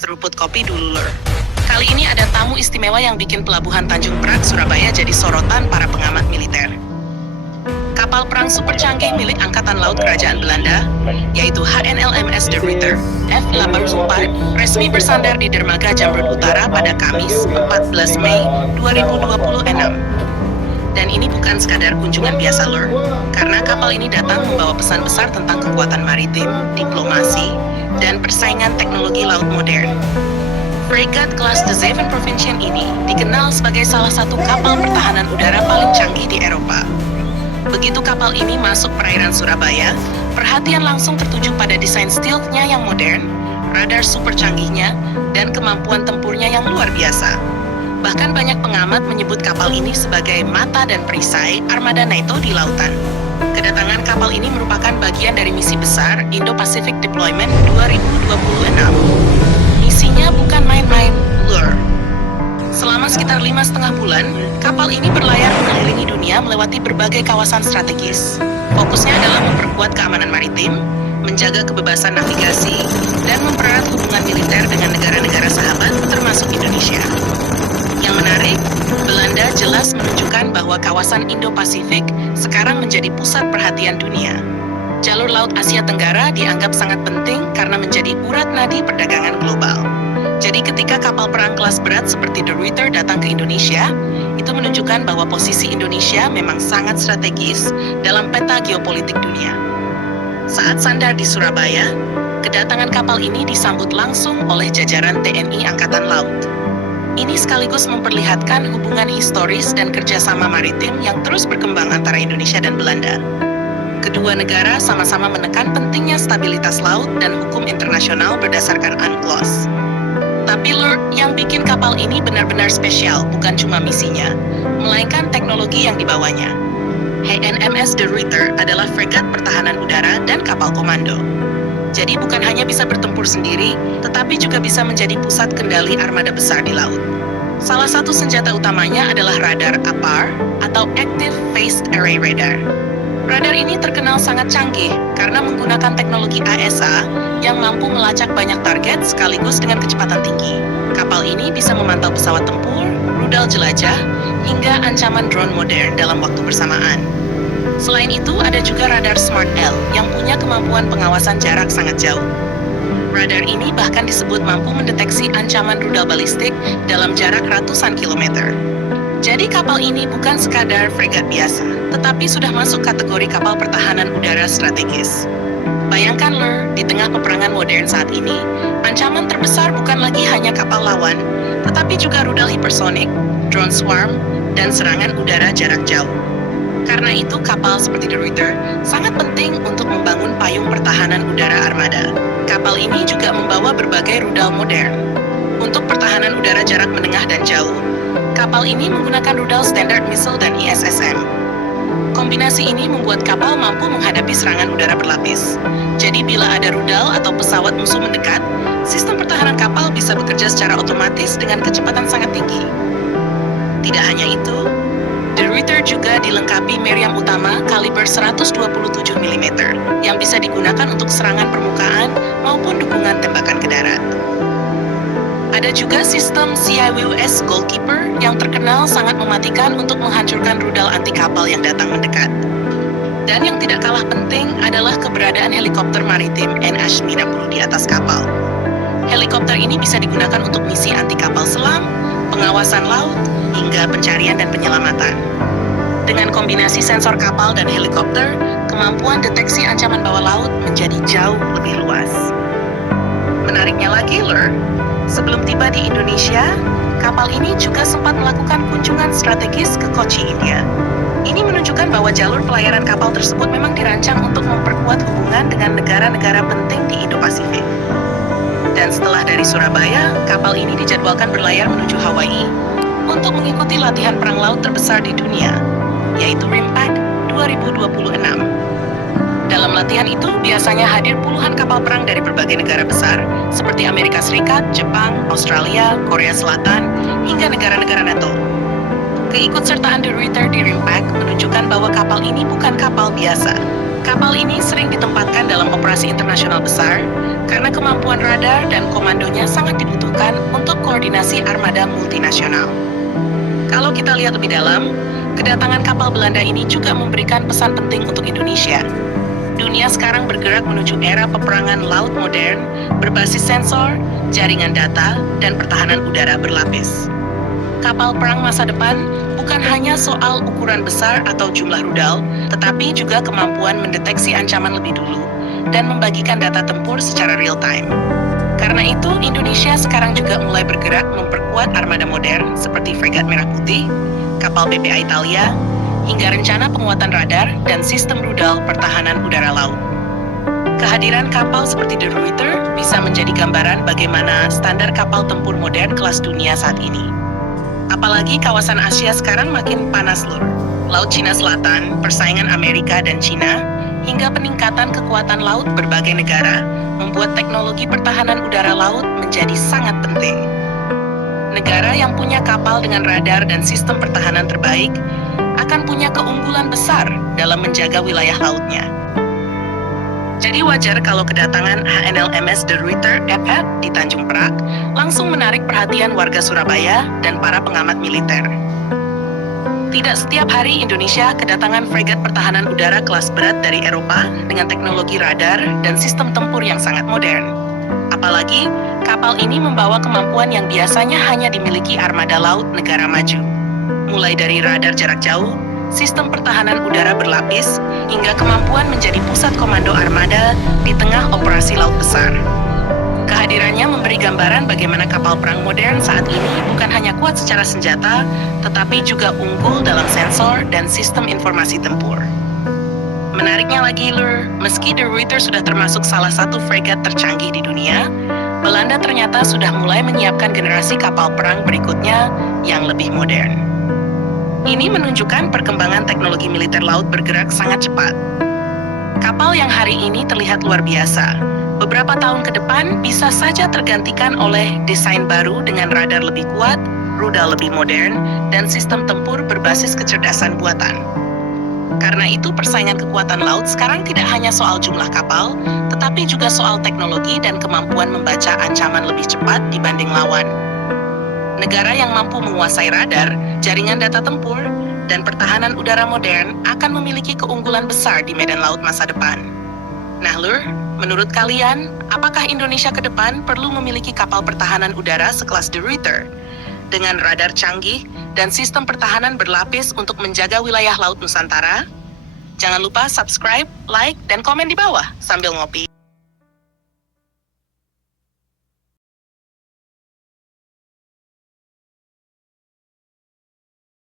seruput kopi dulu, Lur. Kali ini ada tamu istimewa yang bikin pelabuhan Tanjung Priok, Surabaya jadi sorotan para pengamat militer. Kapal perang super canggih milik Angkatan Laut Kerajaan Belanda, yaitu HNLMS De Ruyter F-84, resmi bersandar di dermaga Jamrud Utara pada Kamis 14 Mei 2026. Dan ini bukan sekadar kunjungan biasa, Lur, karena kapal ini datang membawa pesan besar tentang kekuatan maritim, diplomasi, dan persaingan teknologi laut modern. Fregat kelas The Zeven Provinciën ini dikenal sebagai salah satu kapal pertahanan udara paling canggih di Eropa. Begitu kapal ini masuk perairan Surabaya, perhatian langsung tertuju pada desain stealth-nya yang modern, radar super canggihnya, dan kemampuan tempurnya yang luar biasa. Bahkan banyak pengamat menyebut kapal ini sebagai mata dan perisai armada NATO di lautan. Kedatangan kapal ini merupakan bagian dari misi besar Indo-Pacific Deployment 2026. Misinya bukan main-main, Lur. Selama sekitar 5,5 bulan, kapal ini berlayar mengelilingi dunia melewati berbagai kawasan strategis. Fokusnya adalah memperkuat keamanan maritim, menjaga kebebasan navigasi, dan mempererat hubungan militer dengan negara-negara sahabat, termasuk Indonesia. Yang menarik, Belanda jelas menunjukkan bahwa kawasan Indo-Pasifik sekarang menjadi pusat perhatian dunia. Jalur Laut Asia Tenggara dianggap sangat penting karena menjadi urat nadi perdagangan global. Jadi ketika kapal perang kelas berat seperti De Ruyter datang ke Indonesia, itu menunjukkan bahwa posisi Indonesia memang sangat strategis dalam peta geopolitik dunia. Saat sandar di Surabaya, kedatangan kapal ini disambut langsung oleh jajaran TNI Angkatan Laut. Ini sekaligus memperlihatkan hubungan historis dan kerjasama maritim yang terus berkembang antara Indonesia dan Belanda. Kedua negara sama-sama menekan pentingnya stabilitas laut dan hukum internasional berdasarkan UNCLOS. Tapi Lur, yang bikin kapal ini benar-benar spesial bukan cuma misinya, melainkan teknologi yang dibawanya. HNMS De Ruyter adalah fregat pertahanan udara dan kapal komando. Jadi bukan hanya bisa bertempur sendiri, tetapi juga bisa menjadi pusat kendali armada besar di laut. Salah satu senjata utamanya adalah radar APAR atau Active Phased Array Radar. Radar ini terkenal sangat canggih karena menggunakan teknologi AESA yang mampu melacak banyak target sekaligus dengan kecepatan tinggi. Kapal ini bisa memantau pesawat tempur, rudal jelajah, hingga ancaman drone modern dalam waktu bersamaan. Selain itu, ada juga radar Smart L yang punya kemampuan pengawasan jarak sangat jauh. Radar ini bahkan disebut mampu mendeteksi ancaman rudal balistik dalam jarak ratusan kilometer. Jadi kapal ini bukan sekadar fregat biasa, tetapi sudah masuk kategori kapal pertahanan udara strategis. Bayangkan Lur, di tengah peperangan modern saat ini, ancaman terbesar bukan lagi hanya kapal lawan, tetapi juga rudal hipersonik, drone swarm, dan serangan udara jarak jauh. Karena itu kapal seperti De Ruyter sangat penting untuk membangun payung pertahanan udara armada. Kapal ini juga membawa berbagai rudal modern. Untuk pertahanan udara jarak menengah dan jauh, kapal ini menggunakan rudal Standard Missile dan ISSM. Kombinasi ini membuat kapal mampu menghadapi serangan udara berlapis. Jadi bila ada rudal atau pesawat musuh mendekat, sistem pertahanan kapal bisa bekerja secara otomatis dengan kecepatan sangat tinggi. Tidak hanya itu, De Ruyter juga dilengkapi meriam utama kaliber 127 mm yang bisa digunakan untuk serangan permukaan maupun dukungan tembakan ke darat. Ada juga sistem CIWS Goalkeeper yang terkenal sangat mematikan untuk menghancurkan rudal anti kapal yang datang mendekat. Dan yang tidak kalah penting adalah keberadaan helikopter maritim NH-10 di atas kapal. Helikopter ini bisa digunakan untuk misi anti kapal selam, pengawasan laut, hingga pencarian dan penyelamatan. Dengan kombinasi sensor kapal dan helikopter, kemampuan deteksi ancaman bawah laut menjadi jauh lebih luas. Menariknya lagi, Lur, sebelum tiba di Indonesia, kapal ini juga sempat melakukan kunjungan strategis ke Kochi, India. Ini menunjukkan bahwa jalur pelayaran kapal tersebut memang dirancang untuk memperkuat hubungan dengan negara-negara penting di Indo-Pasifik. Dan setelah dari Surabaya, kapal ini dijadwalkan berlayar menuju Hawaii untuk mengikuti latihan perang laut terbesar di dunia, yaitu RIMPAC 2026. Dalam latihan itu biasanya hadir puluhan kapal perang dari berbagai negara besar, seperti Amerika Serikat, Jepang, Australia, Korea Selatan, hingga negara-negara NATO. Keikutsertaan De Ruyter di RIMPAC menunjukkan bahwa kapal ini bukan kapal biasa. Kapal ini sering ditempatkan dalam operasi internasional besar karena kemampuan Kemampuan radar dan komandonya sangat dibutuhkan untuk koordinasi armada multinasional. Kalau kita lihat lebih dalam, kedatangan kapal Belanda ini juga memberikan pesan penting untuk Indonesia. Dunia sekarang bergerak menuju era peperangan laut modern, berbasis sensor, jaringan data, dan pertahanan udara berlapis. Kapal perang masa depan bukan hanya soal ukuran besar atau jumlah rudal, tetapi juga kemampuan mendeteksi ancaman lebih dulu dan membagikan data tempur secara real-time. Karena itu, Indonesia sekarang juga mulai bergerak memperkuat armada modern seperti fregat Merah Putih, kapal BPA Italia, hingga rencana penguatan radar dan sistem rudal pertahanan udara laut. Kehadiran kapal seperti De Ruyter bisa menjadi gambaran bagaimana standar kapal tempur modern kelas dunia saat ini. Apalagi kawasan Asia sekarang makin panas, Lur. Laut Cina Selatan, persaingan Amerika dan Cina, hingga peningkatan kekuatan laut berbagai negara membuat teknologi pertahanan udara laut menjadi sangat penting. Negara yang punya kapal dengan radar dan sistem pertahanan terbaik akan punya keunggulan besar dalam menjaga wilayah lautnya. Jadi wajar kalau kedatangan HNLMS De Ruyter FF di Tanjung Perak langsung menarik perhatian warga Surabaya dan para pengamat militer. Tidak setiap hari Indonesia kedatangan fregat pertahanan udara kelas berat dari Eropa dengan teknologi radar dan sistem tempur yang sangat modern. Apalagi, kapal ini membawa kemampuan yang biasanya hanya dimiliki armada laut negara maju. Mulai dari radar jarak jauh, sistem pertahanan udara berlapis, hingga kemampuan menjadi pusat komando armada di tengah operasi laut besar. Kehadirannya memberi gambaran bagaimana kapal perang modern saat ini bukan hanya kuat secara senjata, tetapi juga unggul dalam sensor dan sistem informasi tempur. Menariknya lagi, Lur, meski De Ruyter sudah termasuk salah satu fregat tercanggih di dunia, Belanda ternyata sudah mulai menyiapkan generasi kapal perang berikutnya yang lebih modern. Ini menunjukkan perkembangan teknologi militer laut bergerak sangat cepat. Kapal yang hari ini terlihat luar biasa, beberapa tahun ke depan bisa saja tergantikan oleh desain baru dengan radar lebih kuat, rudal lebih modern, dan sistem tempur berbasis kecerdasan buatan. Karena itu, persaingan kekuatan laut sekarang tidak hanya soal jumlah kapal, tetapi juga soal teknologi dan kemampuan membaca ancaman lebih cepat dibanding lawan. Negara yang mampu menguasai radar, jaringan data tempur, dan pertahanan udara modern akan memiliki keunggulan besar di medan laut masa depan. Nah, Lur, menurut kalian, apakah Indonesia ke depan perlu memiliki kapal pertahanan udara sekelas De Ruyter dengan radar canggih dan sistem pertahanan berlapis untuk menjaga wilayah laut Nusantara? Jangan lupa subscribe, like, dan komen di bawah sambil ngopi.